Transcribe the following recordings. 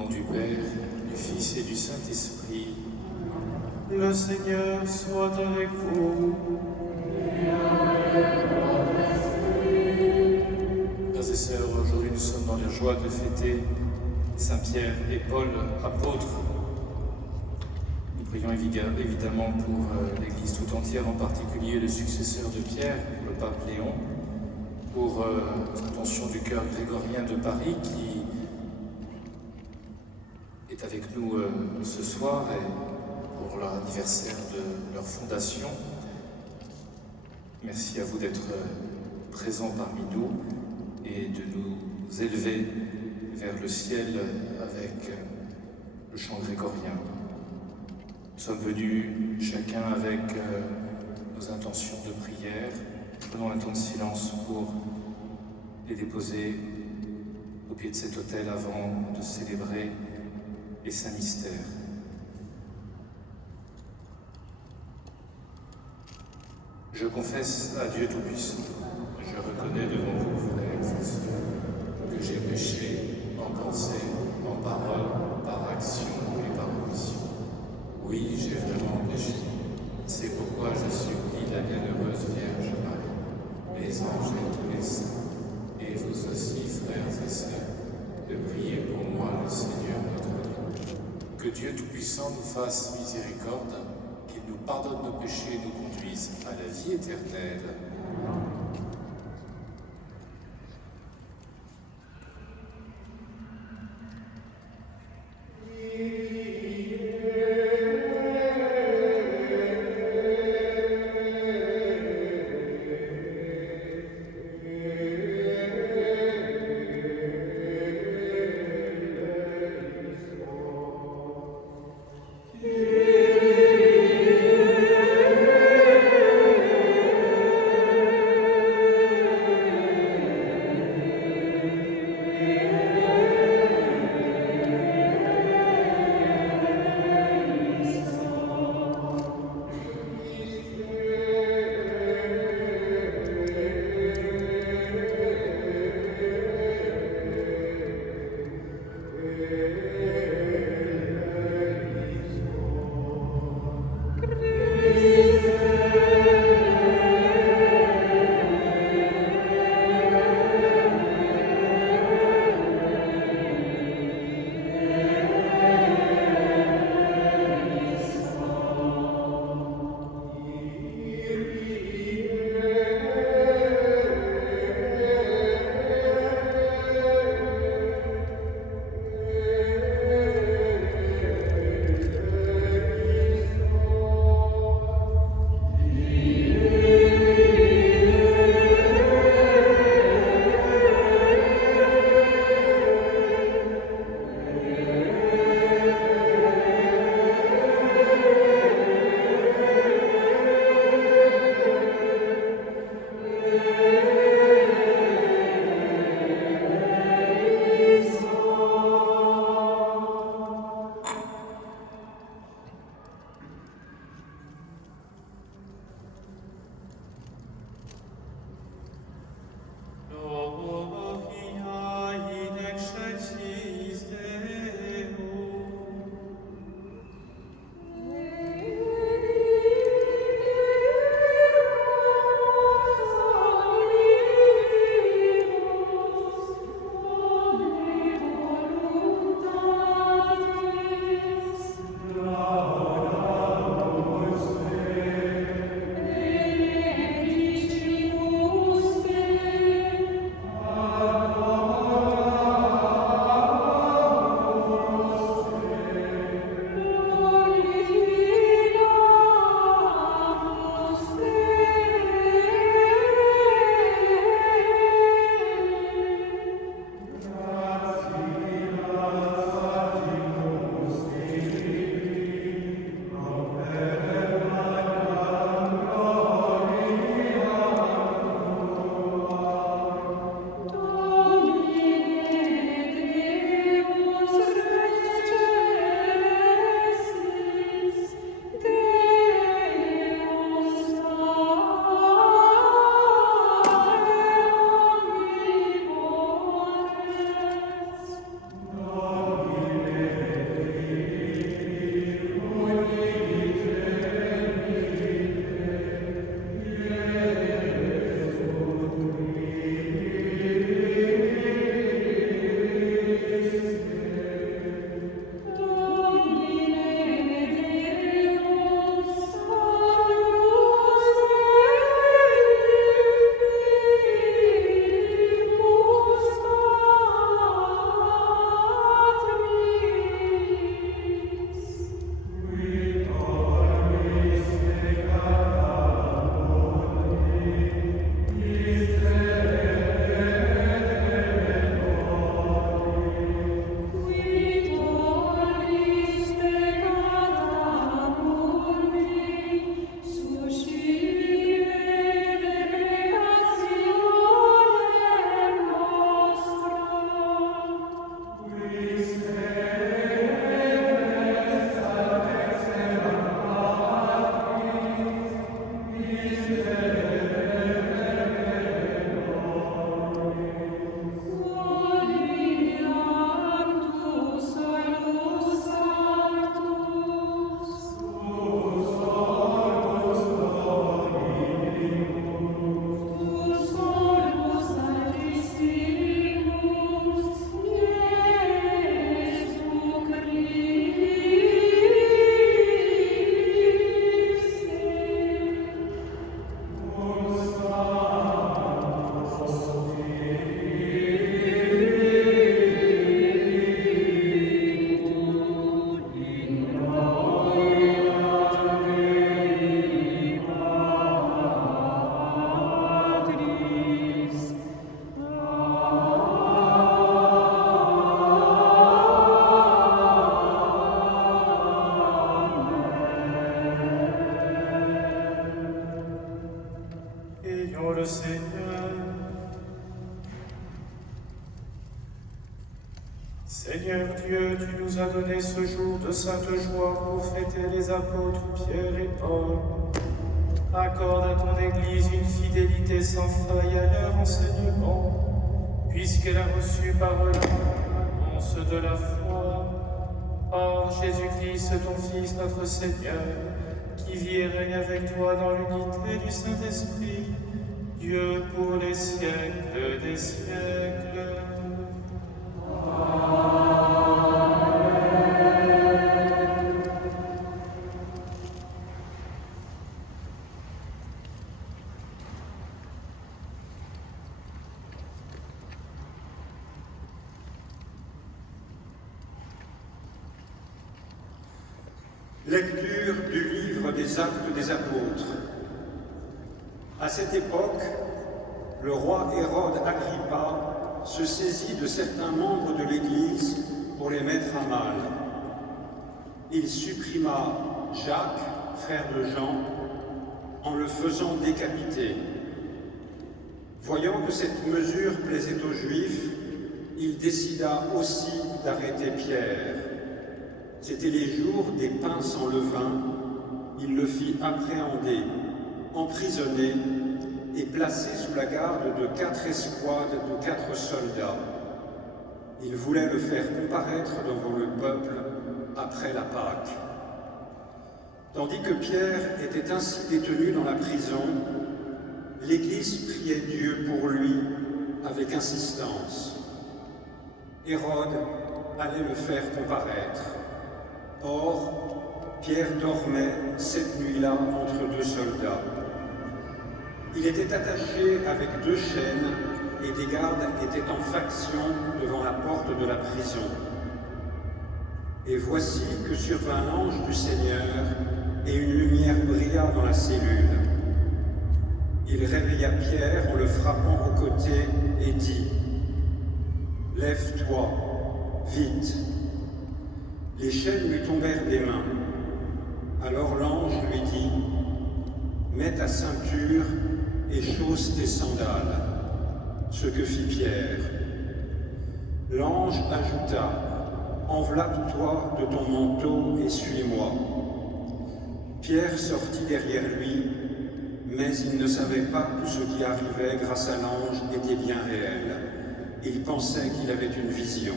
nom du Père, du Fils et du Saint-Esprit. Le Seigneur soit avec vous. Frères et sœurs, aujourd'hui nous sommes dans la joie de fêter Saint-Pierre et Paul, apôtres. Nous prions évidemment pour l'Église tout entière, en particulier le successeur de Pierre, le pape Léon, pour l'intention du cœur grégorien de Paris qui est avec nous ce soir et pour l'anniversaire de leur fondation. Merci à vous d'être présents parmi nous et de nous élever vers le ciel avec le chant grégorien. Nous sommes venus chacun avec nos intentions de prière. Prenons un temps de silence pour les déposer au pied de cet autel avant de célébrer les saints mystères. Je confesse à Dieu Tout-Puissant, je reconnais devant vous, frères et sœurs, que j'ai péché en pensée, en parole, par action et par omission. Oui, j'ai vraiment péché. C'est pourquoi je supplie la bienheureuse Vierge Marie, les anges et tous les saints, et vous aussi, frères et sœurs, de prier pour moi, le Seigneur notre Dieu. Que Dieu Tout-Puissant nous fasse miséricorde, qu'il nous pardonne nos péchés et nous conduise à la vie éternelle. Seigneur Dieu, tu nous as donné ce jour de sainte joie pour fêter les apôtres Pierre et Paul. Accorde à ton Église une fidélité sans faille à leur enseignement, puisqu'elle a reçu par eux la réponse de la foi. Par Jésus-Christ, ton Fils, notre Seigneur, qui vit et règne avec toi dans l'unité du Saint-Esprit, Dieu pour les siècles des siècles. Lecture du livre des Actes des Apôtres. À cette époque, le roi Hérode Agrippa se saisit de certains membres de l'Église pour les mettre à mal. Il supprima Jacques, frère de Jean, en le faisant décapiter. Voyant que cette mesure plaisait aux Juifs, il décida aussi d'arrêter Pierre. C'étaient les jours des pains sans levain. Il le fit appréhender, emprisonner et placer sous la garde de 4 escouades de 4 soldats. Il voulait le faire comparaître devant le peuple après la Pâque. Tandis que Pierre était ainsi détenu dans la prison, l'Église priait Dieu pour lui avec insistance. Hérode allait le faire comparaître. Or, Pierre dormait cette nuit-là entre 2 soldats. Il était attaché avec 2 chaînes et des gardes étaient en faction devant la porte de la prison. Et voici que survint l'ange du Seigneur et une lumière brilla dans la cellule. Il réveilla Pierre en le frappant au côté et dit « Lève-toi, vite !» Les chaînes lui tombèrent des mains. Alors l'ange lui dit « Mets ta ceinture et chausse tes sandales », ce que fit Pierre. L'ange ajouta « Enveloppe-toi de ton manteau et suis-moi ». Pierre sortit derrière lui, mais il ne savait pas que ce qui arrivait grâce à l'ange était bien réel. Il pensait qu'il avait une vision.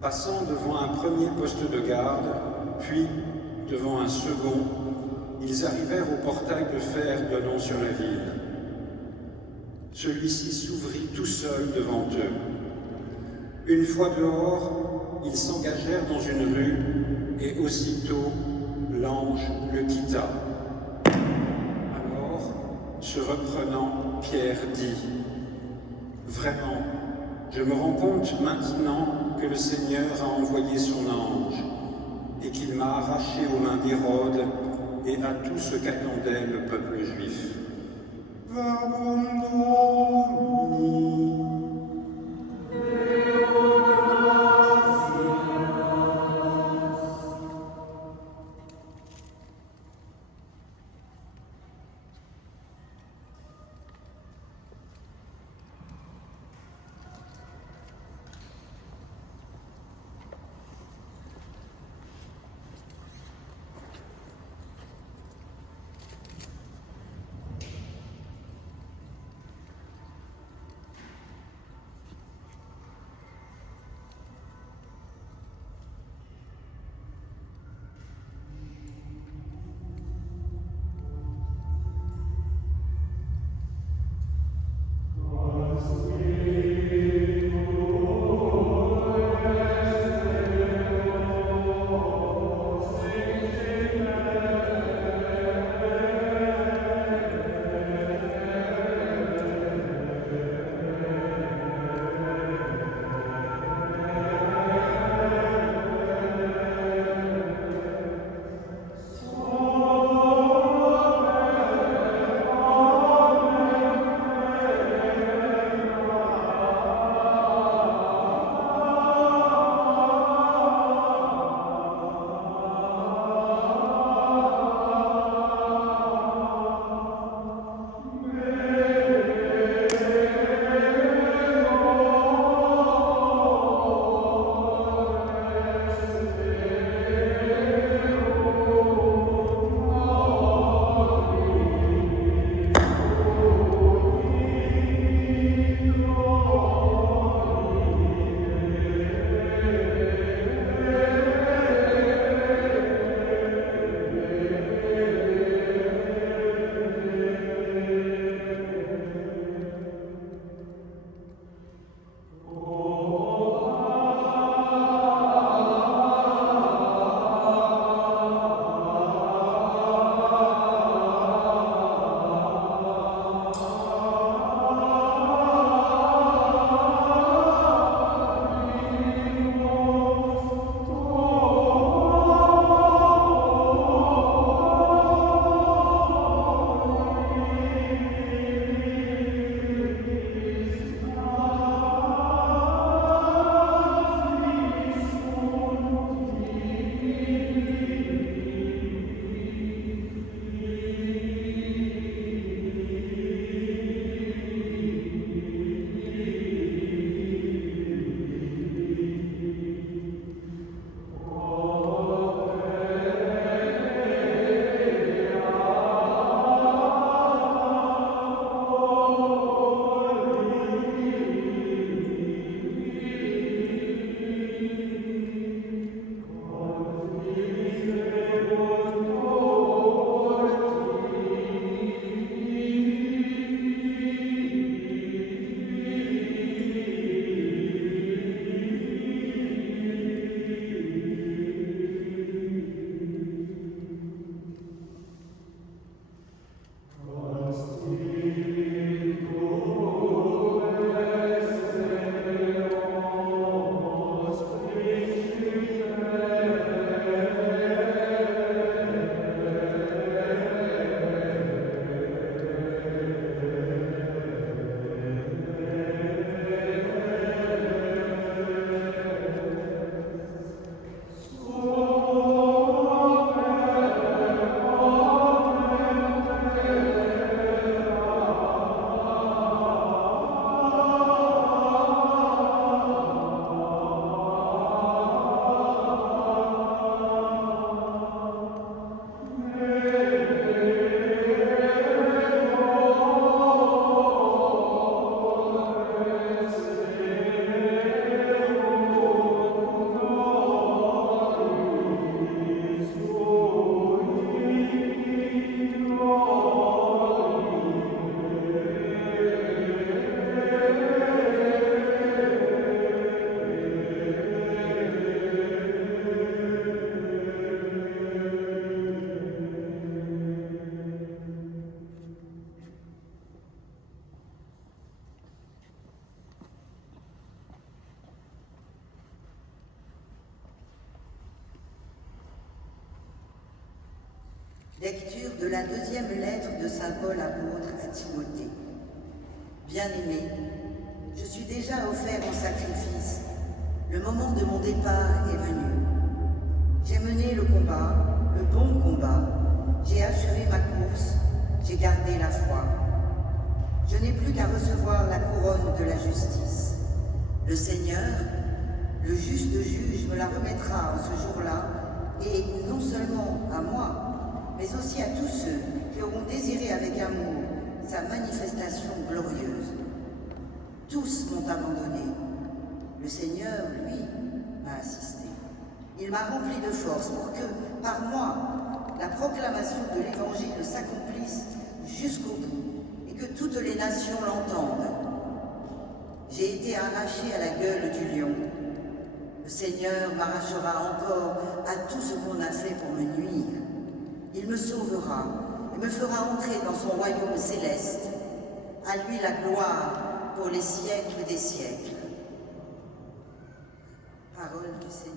Passant devant un premier poste de garde, puis devant un second, ils arrivèrent au portail de fer donnant sur la ville. Celui-ci s'ouvrit tout seul devant eux. Une fois dehors, ils s'engagèrent dans une rue et aussitôt l'ange le quitta. Alors, se reprenant, Pierre dit « Vraiment, je me rends compte maintenant que le Seigneur a envoyé son ange et qu'il m'a arraché aux mains d'Hérode et à tout ce qu'attendait le peuple juif. » Verbum Domini. Lecture de la deuxième lettre de saint Paul apôtre à Timothée. Bien-aimé, je suis déjà offert en sacrifice. Le moment de mon départ est venu. J'ai mené le combat, le bon combat. J'ai achevé ma course, j'ai gardé la foi. Je n'ai plus qu'à recevoir la couronne de la justice. Le Seigneur, le juste juge, me la remettra ce jour-là, et non seulement à moi, mais aussi à tous ceux qui auront désiré avec amour sa manifestation glorieuse. Tous m'ont abandonné. Le Seigneur, lui, m'a assisté. Il m'a rempli de force pour que, par moi, la proclamation de l'Évangile s'accomplisse jusqu'au bout et que toutes les nations l'entendent. J'ai été arraché à la gueule du lion. Le Seigneur m'arrachera encore à tout ce qu'on a fait pour me nuire. Il me sauvera et me fera entrer dans son royaume céleste. À lui la gloire pour les siècles des siècles. Parole du Seigneur.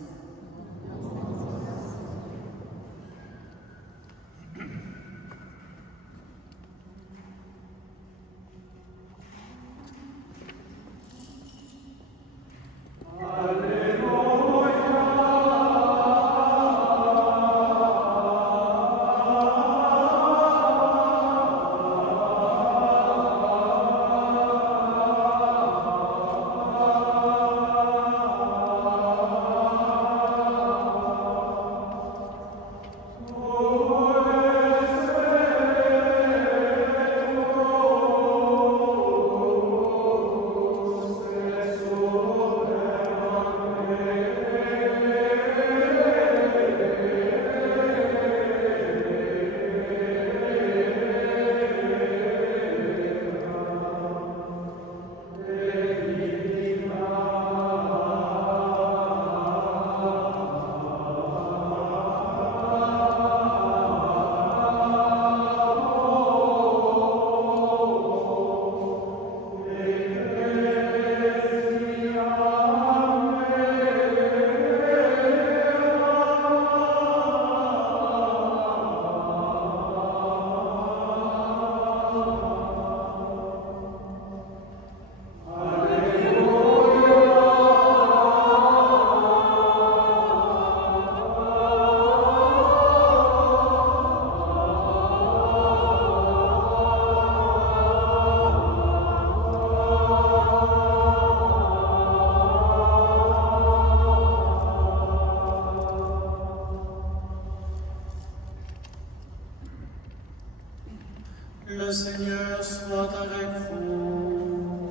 Le Seigneur soit avec vous.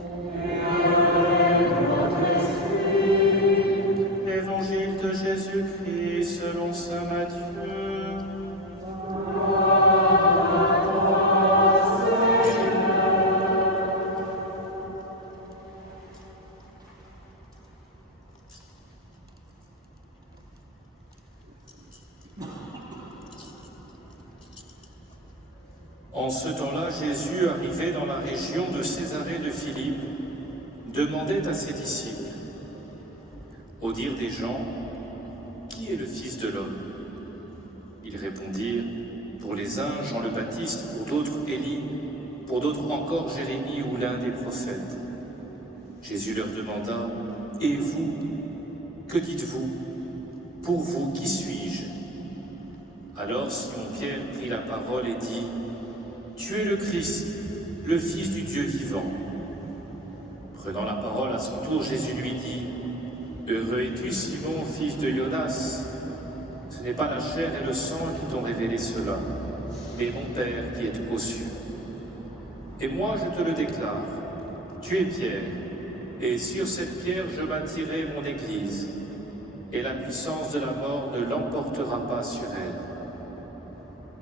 Évangile de Jésus-Christ selon saint Matthieu. En ce temps-là, Jésus, arrivé dans la région de Césarée de Philippe, demandait à ses disciples, au dire des gens, « Qui est le Fils de l'homme » Ils répondirent, pour les uns, Jean le Baptiste, pour d'autres, Élie, pour d'autres encore, Jérémie ou l'un des prophètes. Jésus leur demanda, « Et vous, que dites-vous? Pour vous, qui suis-je » Alors Simon-Pierre prit la parole et dit, « Tu es le Christ, le Fils du Dieu vivant. » Prenant la parole à son tour, Jésus lui dit, « Heureux es-tu, Simon, fils de Jonas. Ce n'est pas la chair et le sang qui t'ont révélé cela, mais mon Père qui est aux cieux. Et moi je te le déclare, tu es Pierre, et sur cette pierre je bâtirai mon Église, et la puissance de la mort ne l'emportera pas sur elle.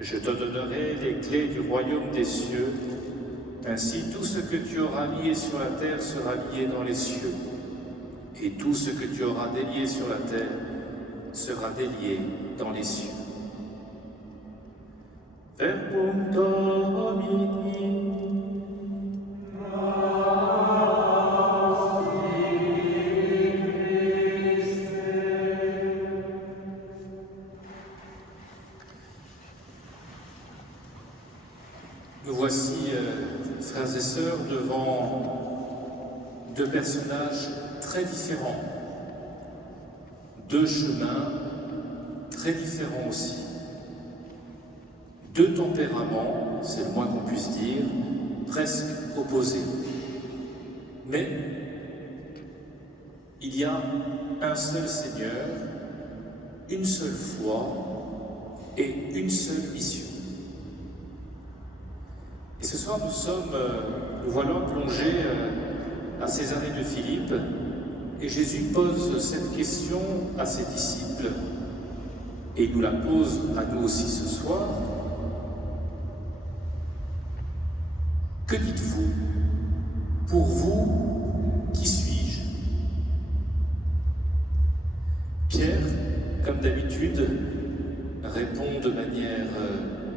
Je te donnerai les clés du royaume des cieux. Ainsi, tout ce que tu auras lié sur la terre sera lié dans les cieux, et tout ce que tu auras délié sur la terre sera délié dans les cieux. » Verbum Domini. devant deux personnages très différents, deux chemins très différents aussi, deux tempéraments, c'est le moins qu'on puisse dire, presque opposés. Mais il y a un seul Seigneur, une seule foi et une seule mission. Et ce soir, nous voilà plongés à Césarée de Philippe, et Jésus pose cette question à ses disciples, et il nous la pose à nous aussi ce soir. Que dites-vous? Pour vous, qui suis-je? Pierre, comme d'habitude, répond de manière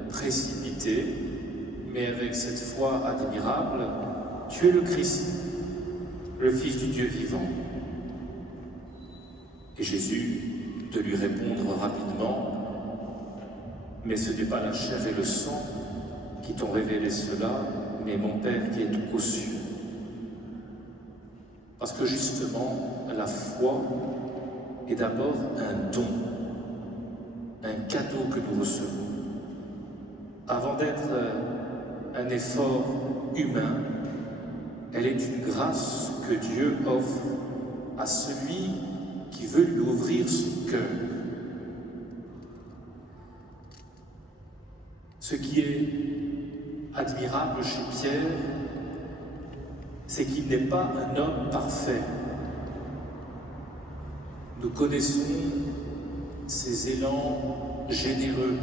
précipitée, mais avec cette foi admirable: tu es le Christ, le Fils du Dieu vivant. Et Jésus de lui répondre rapidement: mais ce n'est pas la chair et le sang qui t'ont révélé cela, mais mon Père qui est aux cieux. Parce que justement, la foi est d'abord un don, un cadeau que nous recevons. Avant d'être un effort humain, elle est une grâce que Dieu offre à celui qui veut lui ouvrir son cœur. Ce qui est admirable chez Pierre, c'est qu'il n'est pas un homme parfait. Nous connaissons ses élans généreux,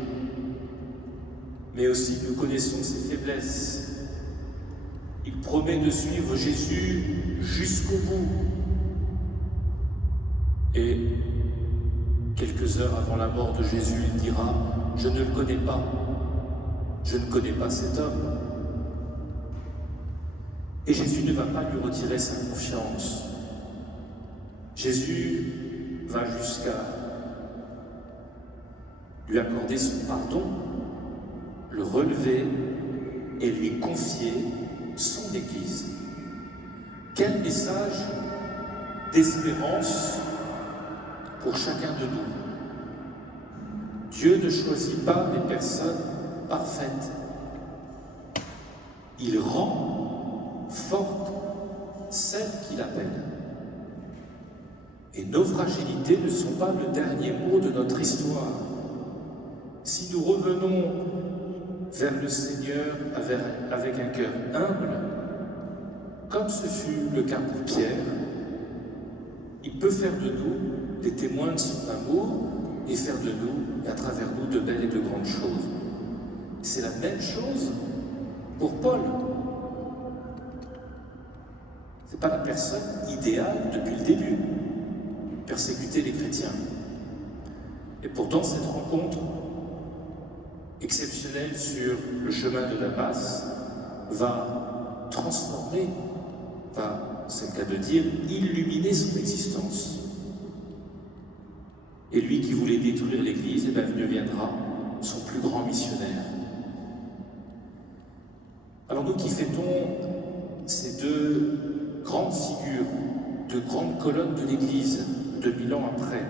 mais aussi nous connaissons ses faiblesses. Il promet de suivre Jésus jusqu'au bout. Et quelques heures avant la mort de Jésus, il dira: je ne le connais pas. Je ne connais pas cet homme. Et Jésus ne va pas lui retirer sa confiance. Jésus va jusqu'à lui accorder son pardon, le relever et lui confier son Église. Quel message d'espérance pour chacun de nous. Dieu ne choisit pas des personnes parfaites. Il rend forte celle qu'il appelle. Et nos fragilités ne sont pas le dernier mot de notre histoire. Si nous revenons vers le Seigneur avec un cœur humble, comme ce fut le cas pour Pierre, il peut faire de nous des témoins de son amour et faire de nous, et à travers nous, de belles et de grandes choses. C'est la même chose pour Paul. Ce n'est pas la personne idéale depuis le début, persécuter les chrétiens. Et pourtant, cette rencontre exceptionnelle sur le chemin de Damas va transformer, c'est le cas de dire, illuminer son existence. Et lui qui voulait détruire l'Église, deviendra son plus grand missionnaire. Alors nous qui fêtons ces deux grandes figures, deux grandes colonnes de l'Église, 2000 ans après,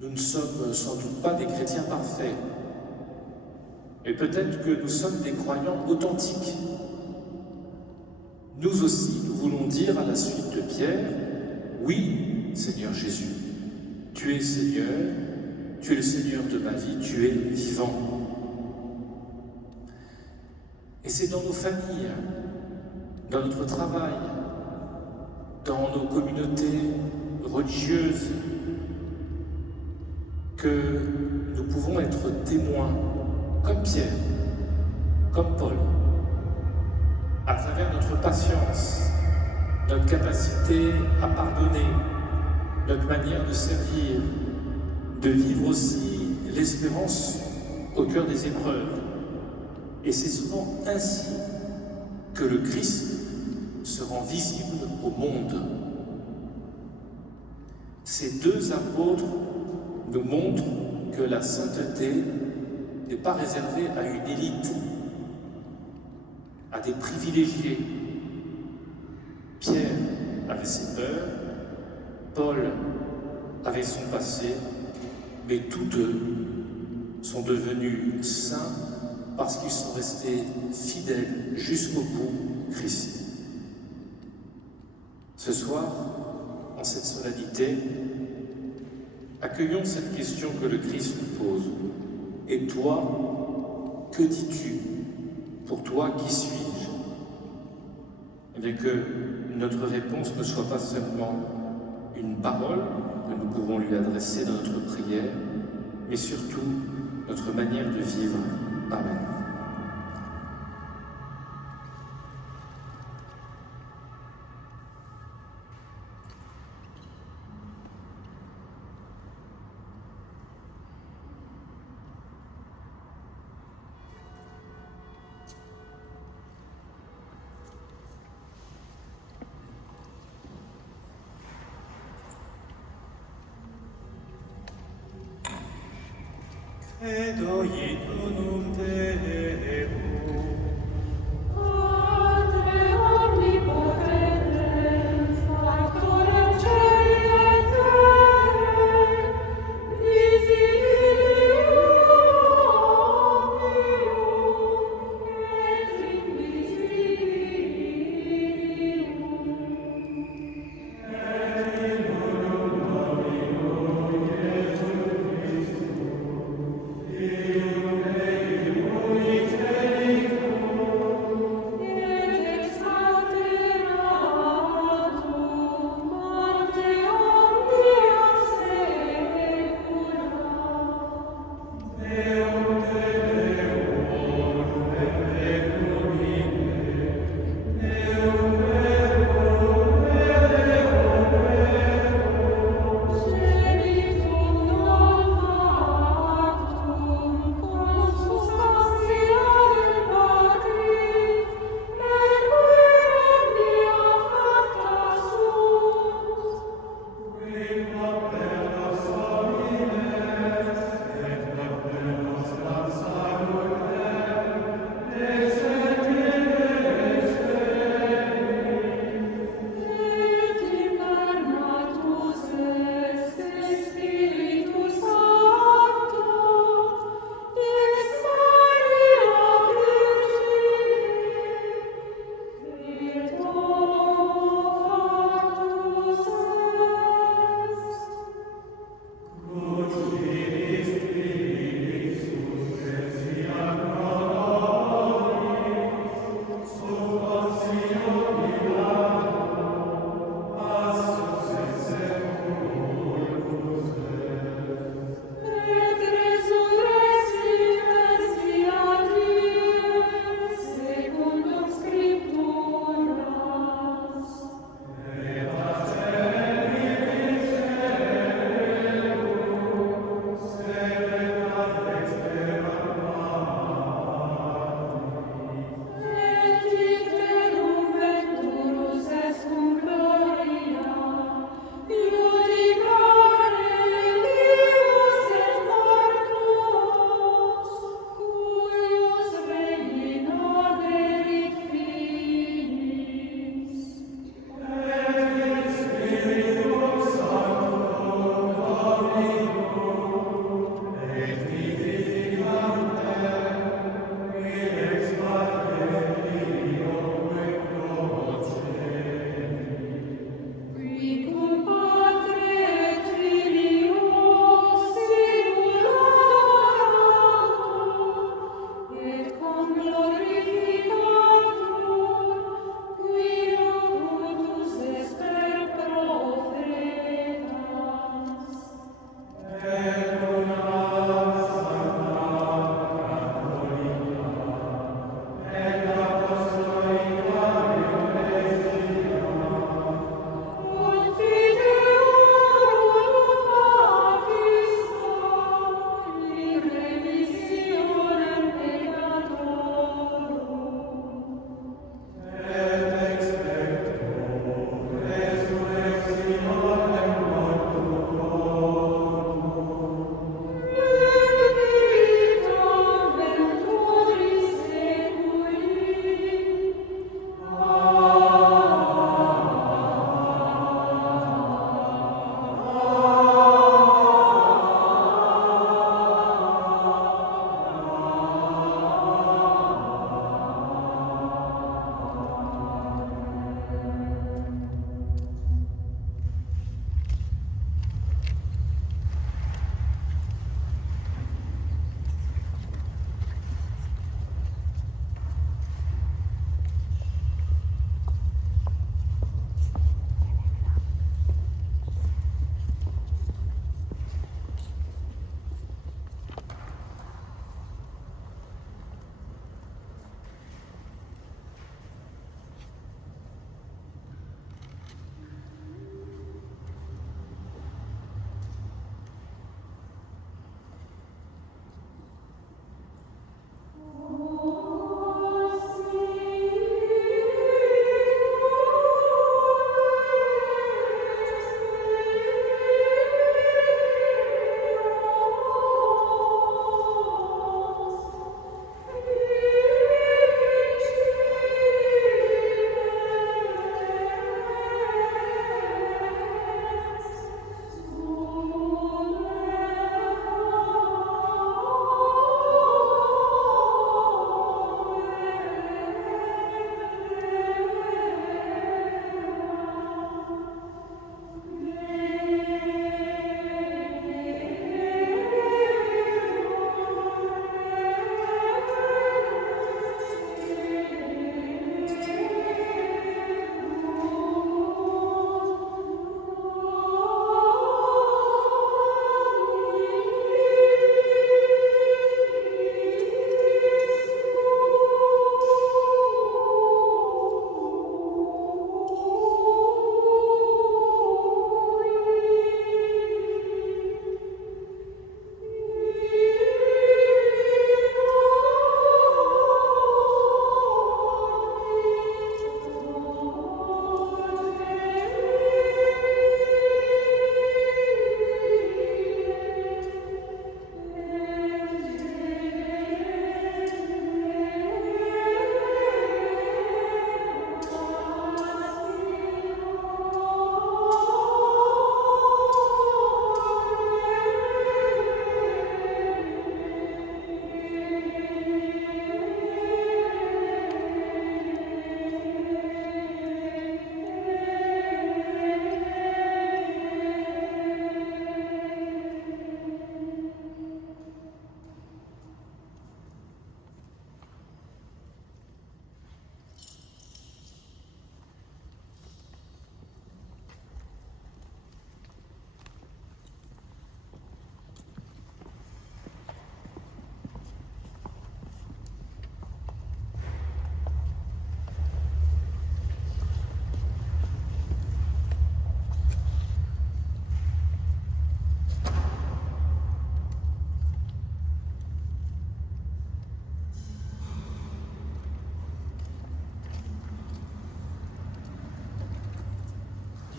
nous ne sommes sans doute pas des chrétiens parfaits, mais peut-être que nous sommes des croyants authentiques. Nous aussi, nous voulons dire à la suite de Pierre: oui, Seigneur Jésus, tu es Seigneur, tu es le Seigneur de ma vie, tu es vivant. Et c'est dans nos familles, dans notre travail, dans nos communautés religieuses, que nous pouvons être témoins, comme Pierre, comme Paul, à travers notre patience, notre capacité à pardonner, notre manière de servir, de vivre aussi l'espérance au cœur des épreuves. Et c'est souvent ainsi que le Christ se rend visible au monde. Ces deux apôtres nous montrent que la sainteté n'est pas réservée à une élite, à des privilégiés. Pierre avait ses peurs, Paul avait son passé, mais tous deux sont devenus saints parce qu'ils sont restés fidèles jusqu'au bout Christ. Ce soir, en cette solennité, accueillons cette question que le Christ nous pose. Et toi, que dis-tu? Pour toi, qui suis-je? Eh bien, que notre réponse ne soit pas seulement une parole que nous pouvons lui adresser dans notre prière, mais surtout notre manière de vivre. Amen. Credo in unum Deum, Padre omnipotente, factorem caeli et terrae, visibilium et invisibilium. Deus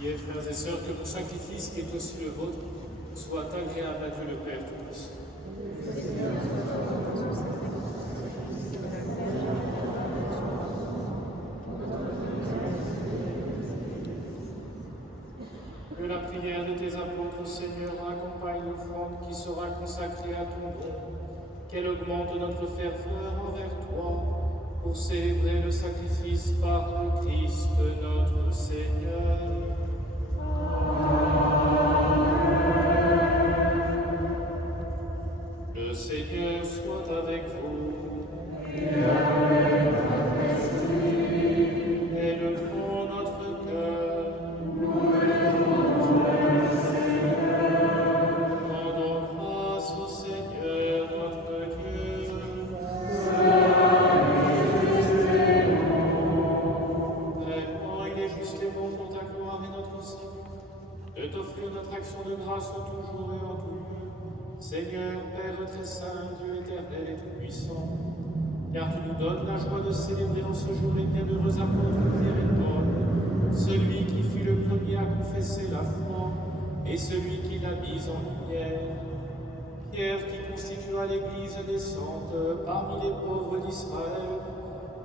Priez, frères et sœurs, que mon sacrifice, qui est aussi le vôtre, soit agréable à Dieu le Père Tout-Puissant. Que la prière de tes apôtres, Seigneur, accompagne l'offrande qui sera consacrée à ton nom, qu'elle augmente notre ferveur envers toi, pour célébrer le sacrifice par le Christ notre Seigneur. Le Seigneur soit avec vous. Et avec ton esprit. Élevons notre cœur. Nous élevons le Seigneur. Rendons grâce au Seigneur notre Dieu. Vraiment, il est juste et bon pour ta gloire et notre salut, de t'offrir notre action de grâce en tout jour et en tout lieu. Seigneur, Père très saint, Dieu éternel et tout-puissant, car tu nous donnes la joie de célébrer en ce jour les bienheureux apôtres Pierre et Paul, celui qui fut le premier à confesser la foi et celui qui l'a mise en lumière. Pierre qui constitua l'Église naissante parmi les pauvres d'Israël,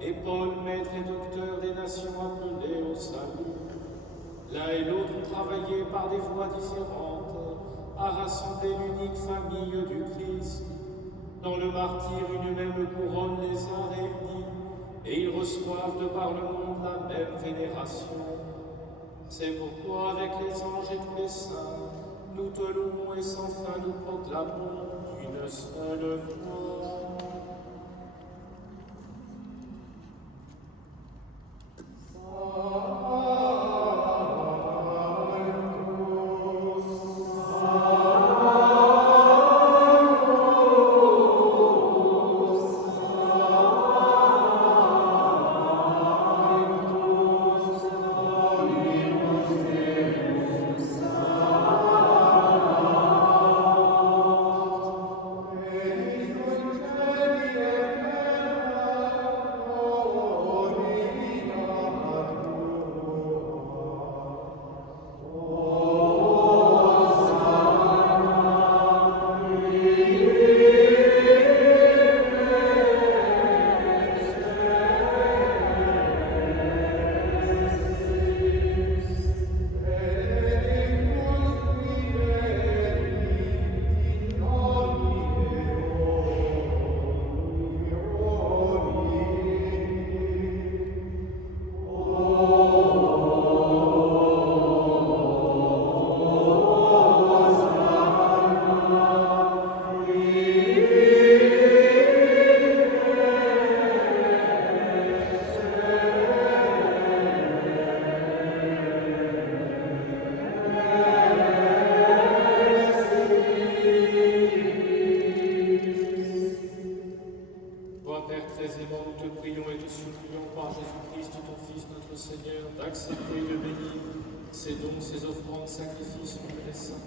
et Paul, maître et docteur des nations appelées au salut. L'un et l'autre ont travaillé par des voies différentes à rassembler l'unique famille du Christ. Dans le martyre, une même couronne les a réunis, et ils reçoivent de par le monde la même vénération. C'est pourquoi, avec les anges et tous les saints, nous te louons et sans fin nous proclamons une seule voix. D'accepter de bénir ces dons, ces offrandes, sacrifices, les saints,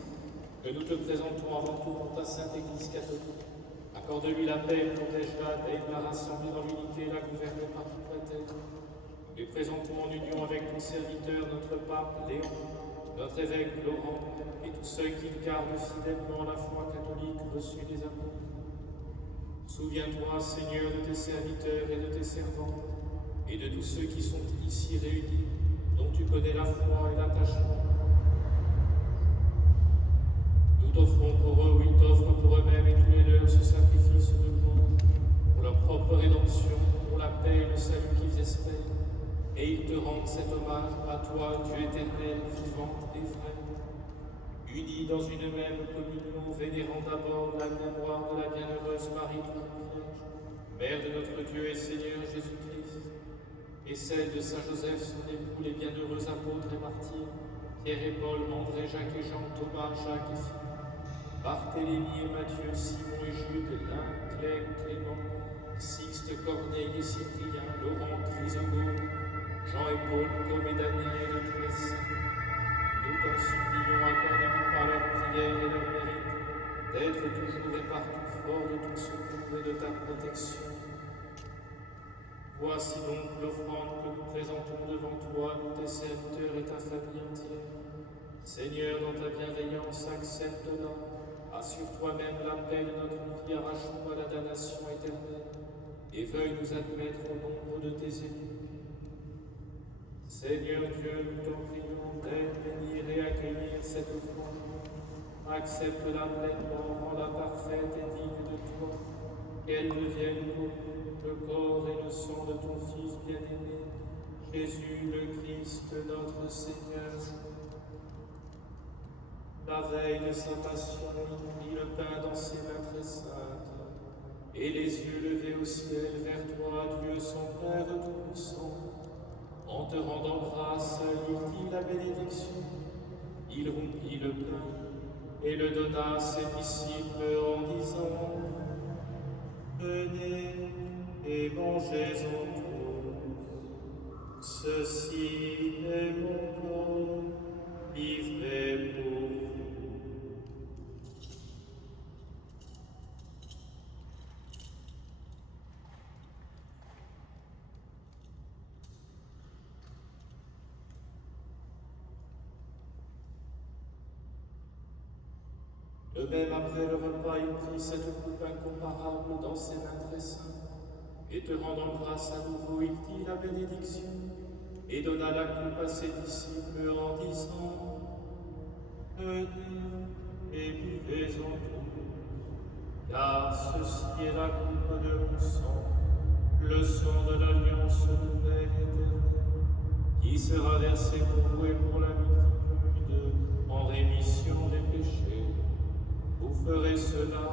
que nous te présentons avant tout dans ta sainte Église catholique. Accorde-lui la paix, protège-la, aide-la à rassembler dans l'unité et la gouverner par toute la terre. Nous lui présentons en union avec ton serviteur, notre pape Léon, notre évêque Laurent, et tous ceux qui gardent fidèlement la foi catholique reçue des apôtres. Souviens-toi, Seigneur, de tes serviteurs et de tes servantes, et de tous ceux qui sont ici réunis, dont tu connais la foi et l'attachement. Nous t'offrons pour eux, ou ils t'offrent pour eux-mêmes et tous les leurs ce sacrifice de gloire, pour leur propre rédemption, pour la paix et le salut qu'ils espèrent. Et ils te rendent cet hommage à toi, Dieu éternel, vivant et vrai, unis dans une même communion, vénérant d'abord la mémoire de la bienheureuse Marie toujours Vierge, Mère de notre Dieu et Seigneur Jésus-Christ, et celle de Saint Joseph, son époux, les bienheureux apôtres et martyrs, Pierre et Paul, André, Jacques et Jean, Thomas, Jacques et Philippe, Barthélemy et Matthieu, Simon et Jude, Lin, Claire, Clément, Sixte, Corneille et Cyprien, Laurent, Chrysogone, Jean et Paul, Comme et Damien et de tous les saints. Nous t'en supplions, accorde-nous par leur prière et leur mérite, d'être toujours et partout fort de ton secours et de ta protection. Voici donc l'offrande que nous présentons devant toi, nous tes serviteurs et ta famille entière. Seigneur, dans ta bienveillance, accepte-la. Assure toi-même la paix de notre vie, arrache-nous à la damnation éternelle, et veuille nous admettre au nombre de tes élus. Seigneur Dieu, nous t'en prions d'aide, bénir et accueillir cette offrande. Accepte-la pleinement, rends-la parfaite et digne de toi, qu'elle devienne pour nous le corps et le sang de ton Fils bien-aimé, Jésus le Christ, notre Seigneur. La veille de sa passion, il prit le pain dans ses mains très saintes, et les yeux levés au ciel vers toi, Dieu son Père tout-puissant. En te rendant grâce, il dit la bénédiction. Il rompit le pain et le donna à ses disciples en disant: Venez et mangez-en tous. Ceci est mon corps livré pour vous. De même, après le repas, il prit cette coupe incomparable dans ses mains très saintes, et te rendant grâce à nouveau, il dit la bénédiction, et donna la coupe à ses disciples en disant: Venez et buvez-en tous, car ceci est la coupe de mon sang, le sang de l'alliance nouvelle et éternelle, qui sera versé pour vous et pour la multitude en rémission des péchés. Vous ferez cela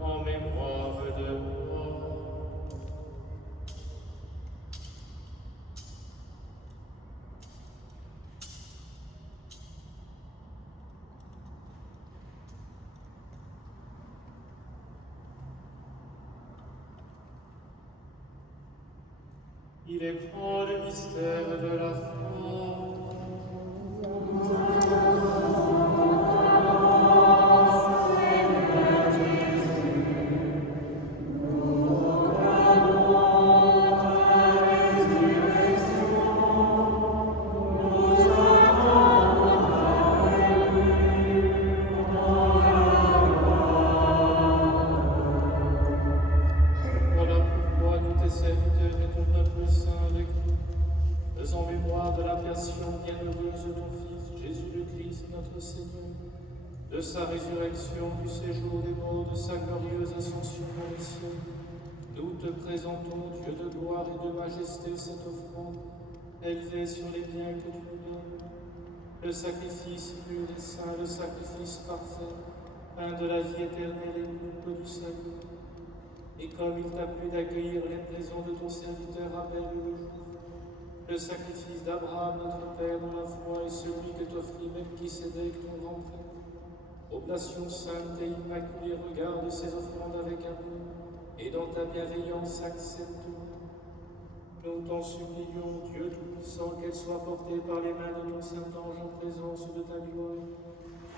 en mémoire de moi. Il est grand le mystère de la foi. De sa résurrection, du séjour des morts, de sa glorieuse ascension dans les cieux, nous te présentons, Dieu de gloire et de majesté, cette offrande, élevée sur les biens que tu nous donnes, le sacrifice pur et saint, le sacrifice parfait, pain de la vie éternelle et coupe du salut. Et comme il t'a plu d'accueillir les présents de ton serviteur Abel le jour, le sacrifice d'Abraham, notre Père dans la foi, et celui que t'offrit Melchisédek, ton grand frère, oblation sainte et immaculée, regarde ces offrandes avec amour, et dans ta bienveillance accepte-nous. Nous t'en supplions, Dieu Tout-Puissant, qu'elles soient portées par les mains de ton Saint-Ange en présence de ta gloire,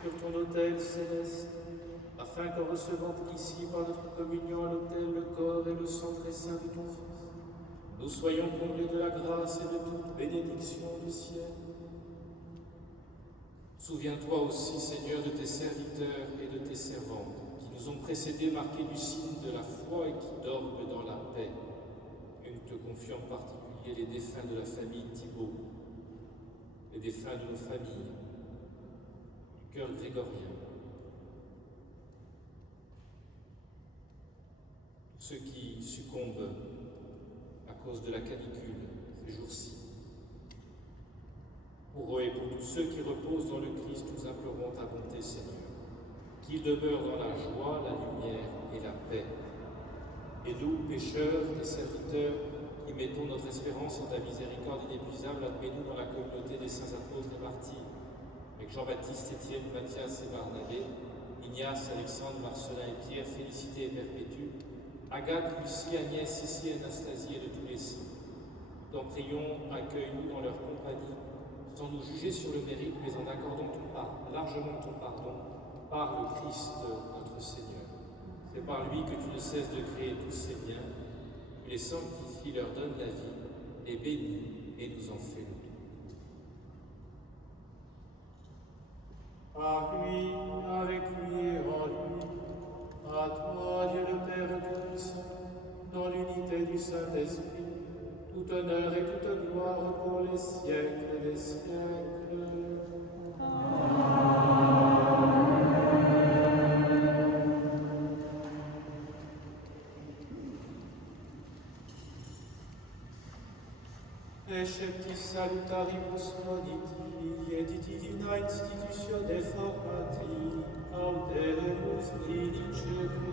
sur ton autel céleste, afin qu'en recevant ici par notre communion à l'autel le corps et le sang très saint de ton Fils, nous soyons comblés de la grâce et de toute bénédiction du ciel. Souviens-toi aussi, Seigneur, de tes serviteurs et de tes servantes, qui nous ont précédés, marqués du signe de la foi et qui dorment dans la paix. Et nous te confions en particulier les défunts de la famille Thibault, les défunts de nos familles, du cœur grégorien, ceux qui succombent à cause de la canicule ces jours-ci. Pour eux et pour tous ceux qui reposent dans le Christ, nous implorons ta bonté, Seigneur, qu'ils demeurent dans la joie, la lumière et la paix. Et nous, pécheurs, tes serviteurs, qui mettons notre espérance en ta miséricorde inépuisable, admets-nous dans la communauté des saints apôtres et martyrs, avec Jean-Baptiste, Étienne, Matthias et Barnabé, Ignace, Alexandre, Marcelin et Pierre, Félicité et Perpétue, Agathe, Lucie, Agnès, Cécile, Anastasie et de tous les saints. T'en prions, accueille-nous dans leur compagnie, sans nous juger sur le mérite, mais en accordant largement ton pardon par le Christ notre Seigneur. C'est par lui que tu ne cesses de créer tous ces biens, tu les sanctifies, leur donnes la vie, les bénis et nous en fais le don. Saint-Esprit, tout honneur et toute gloire pour les siècles des siècles. Receptis salutaribus moditi, et divina institutione formati, audemus dicere.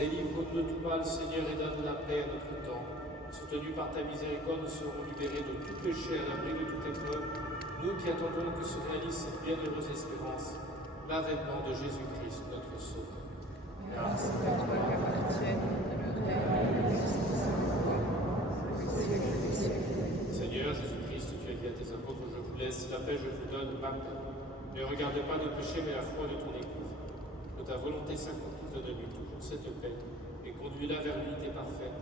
Délivre-nous de tout mal, Seigneur, et donne la paix à notre temps. Soutenus par ta miséricorde, nous serons libérés de tout péché à l'abri de toute épreuve, nous qui attendons que se réalise cette bienheureuse espérance, l'avènement de Jésus-Christ, notre Sauveur. Grâce à toi qu'appartiennent le règne et la puissance et la gloire, au siècle des siècles. Seigneur Jésus-Christ, tu as dit à tes apôtres, je vous laisse la paix, je vous donne ma paix. Ne regarde pas nos péchés, mais la foi de ton Église. Que ta volonté s'accomplisse, donne-lui toujours cette paix, et conduis-la vers l'unité parfaite,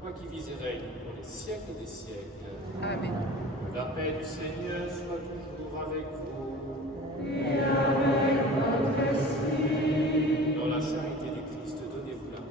toi qui vis et règnes pour les siècles des siècles. Amen. Que la paix du Seigneur soit toujours avec vous. Et avec votre esprit. Dans la charité du Christ, donnez-vous la paix.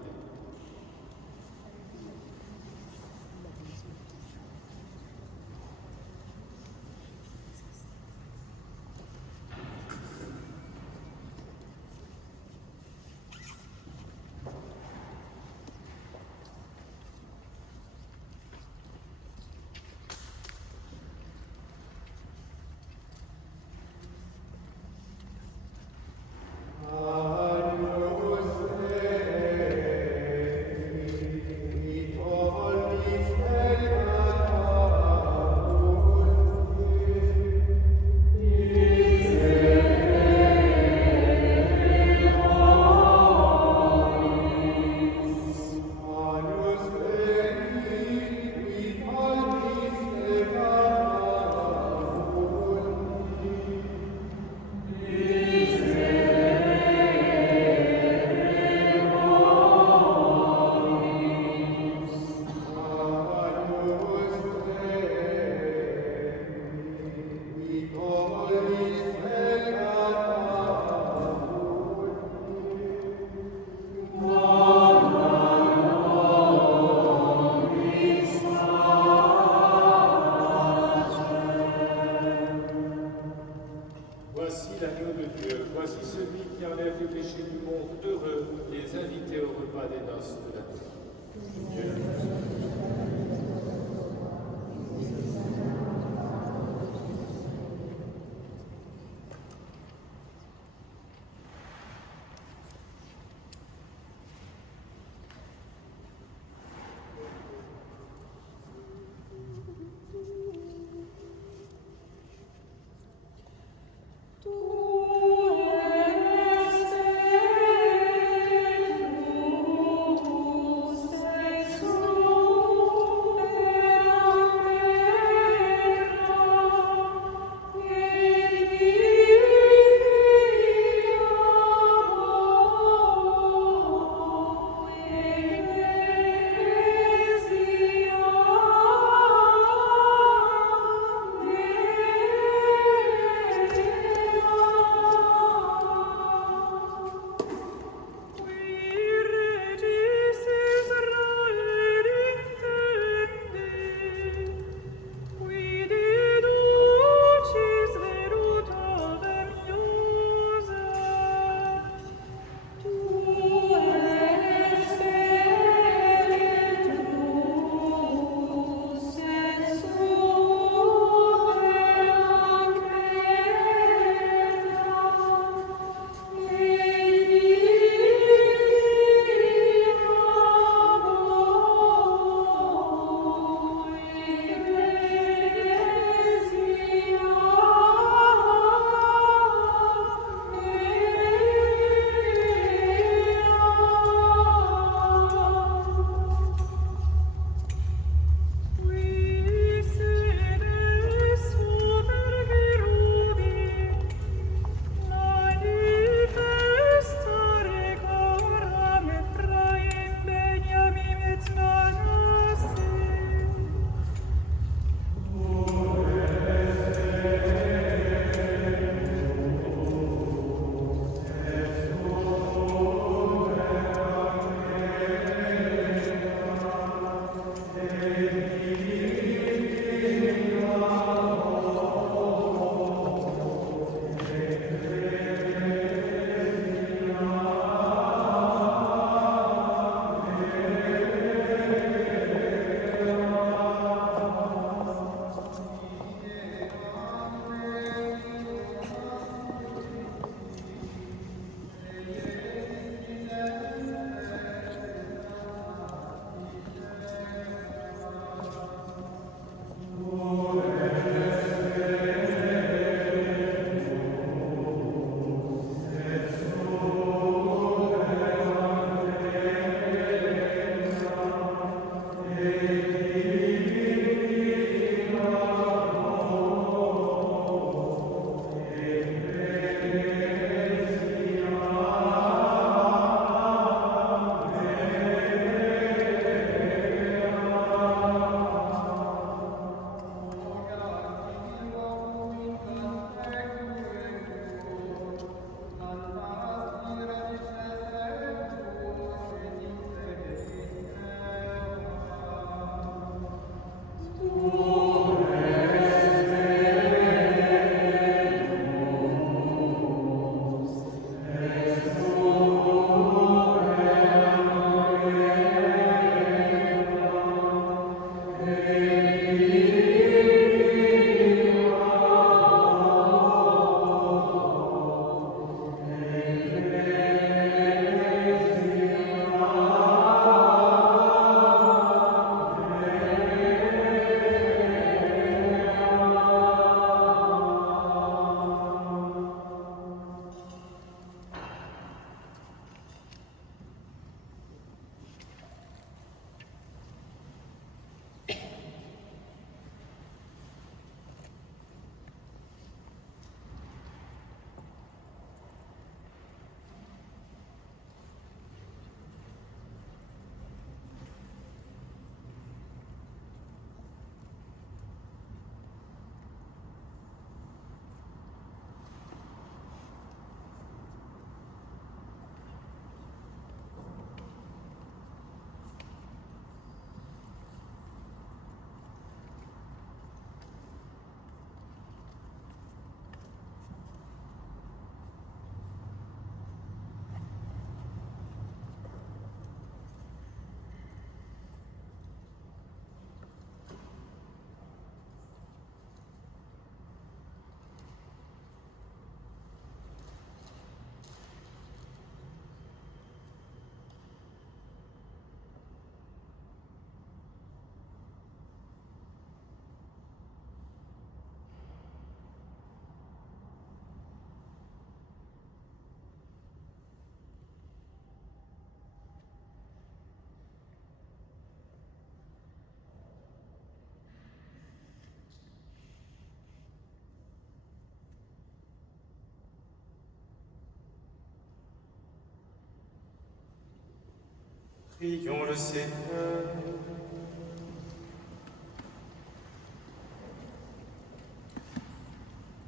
Prions le Seigneur.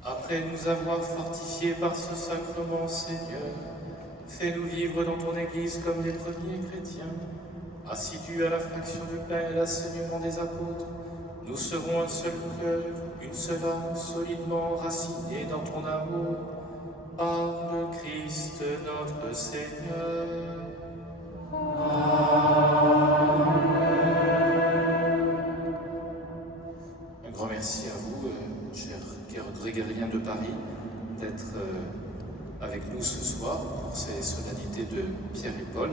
Après nous avoir fortifiés par ce sacrement, Seigneur, fais-nous vivre dans ton Église comme les premiers chrétiens. Assidus à la fraction du pain et à l'enseignement des apôtres, nous serons un seul cœur, une seule âme, solidement enracinés dans ton amour, par le Christ notre Seigneur. Un grand merci à vous, chers grégoriens de Paris, d'être avec nous ce soir pour ces solennités de Pierre et Paul.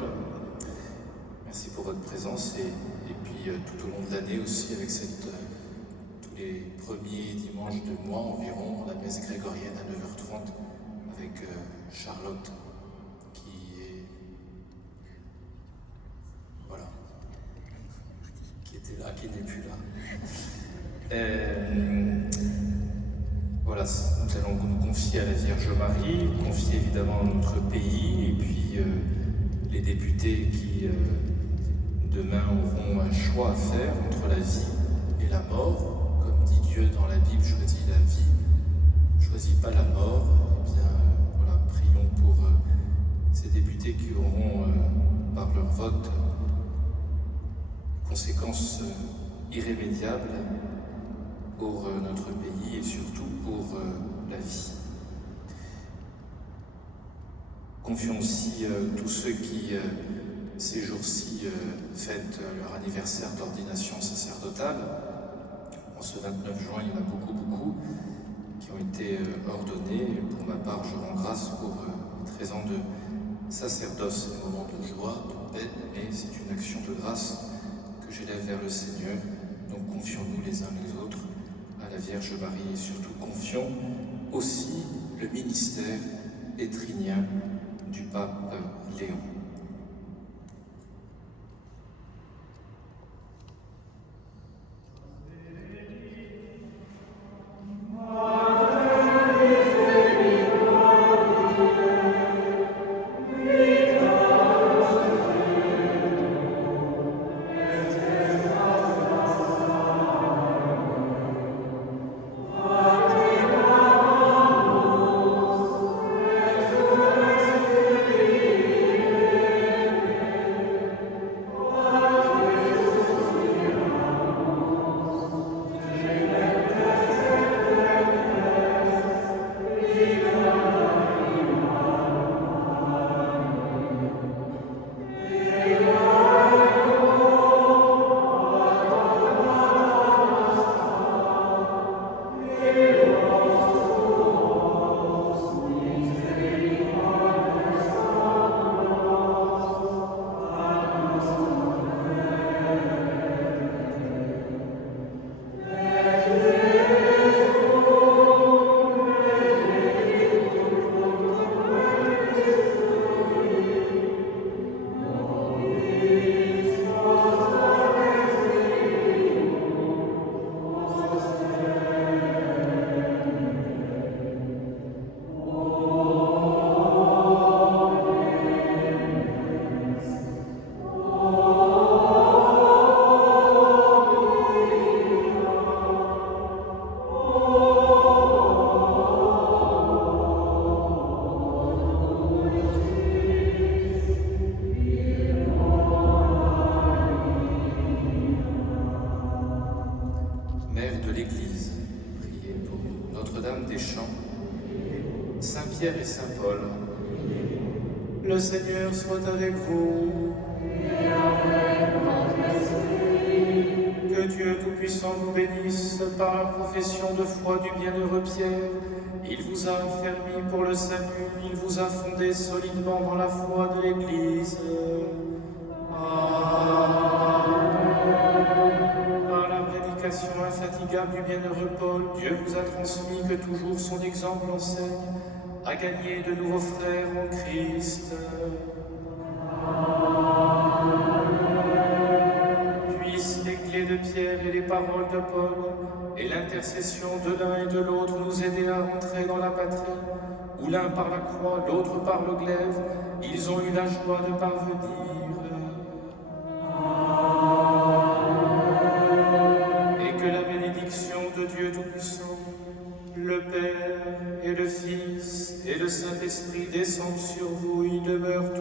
Merci pour votre présence et puis tout au long de l'année aussi avec tous les premiers dimanches de mois environ, la messe grégorienne à 9h30 avec Charlotte qui était là, qui n'est plus là. Voilà, nous allons nous confier à la Vierge Marie, confier évidemment à notre pays et puis les députés qui demain auront un choix à faire entre la vie et la mort. Comme dit Dieu dans la Bible, choisis la vie, choisis pas la mort. Eh bien, voilà, prions pour ces députés qui auront, par leur vote, conséquences irrémédiables pour notre pays et surtout pour la vie. Confions aussi tous ceux qui, ces jours-ci, fêtent leur anniversaire d'ordination sacerdotale. En ce 29 juin, il y en a beaucoup qui ont été ordonnés. Pour ma part, je rends grâce pour 13 ans de sacerdoce. C'est un moment de joie, de peine, mais c'est une action de grâce que j'élève vers le Seigneur. Donc confions-nous les uns les autres à la Vierge Marie et surtout confions aussi le ministère pétrinien du pape Léon. Saint-Pierre et Saint-Paul. Le Seigneur soit avec vous. Et avec votre esprit. Que Dieu Tout-Puissant vous bénisse par la profession de foi du bienheureux Pierre. Il vous a affermi pour le salut, il vous a fondé solidement dans la foi de l'Église. Par la prédication infatigable du bienheureux Paul, Dieu vous a transmis que toujours son exemple enseigne à gagner de nouveaux frères en Christ. Puissent les clés de Pierre et les paroles de Paul et l'intercession de l'un et de l'autre nous aider à rentrer dans la patrie, où l'un par la croix, l'autre par le glaive, ils ont eu la joie de parvenir. le Saint-Esprit descende sur vous, il demeure